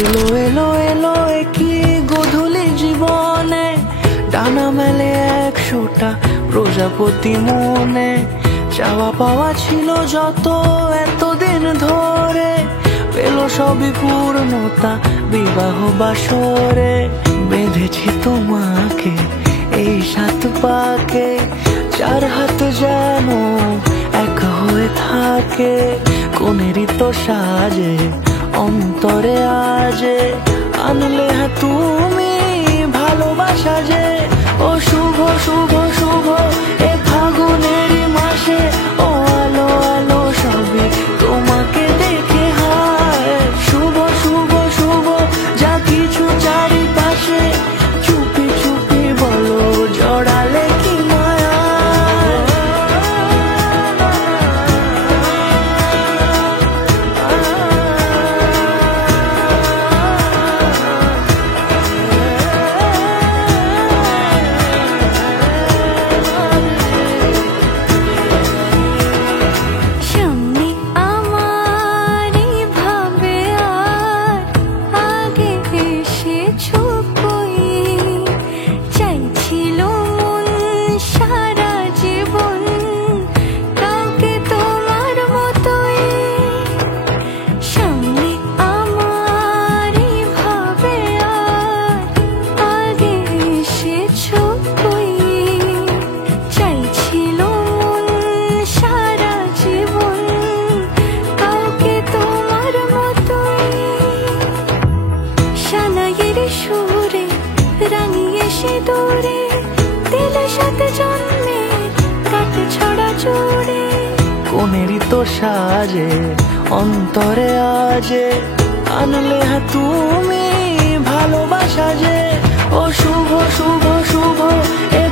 এলো এলো এলো একই গধূলি জীবনে, ডানা মেলে 100টা প্রজাপতি মনে। চাওয়া পাওয়া ছিল যত এতদিন ধরে, পেল সবই পূর্ণতা বিবাহ বাসরে। বেঁধেছি তোমাকে এই 7 পাকে, 4 হাত যেন এক হয়ে থাকে। কোনেরই তো সাজে অন্তরে আজে, আনলে তুমি ভালোবাসা যে। ও শুভ শুভ শুভ এ ফাগুনেরই মাসে, ও আলো আলো সবই তোমাকে দেখে হায়। শুভ শুভ শুভ যা কিছু চারিপাশে, চুপি চুপি বলো জড়ালে কি মায়া। সুরে রাঙিয়ে সে দূরে দিলে 7 জন্মে কাট ছড়া জুড়ে। কোনেরই তো সাজে অন্তরে আজে, আনলে তুমি ভালোবাসা যে। ও শুভ শুভ শুভ এ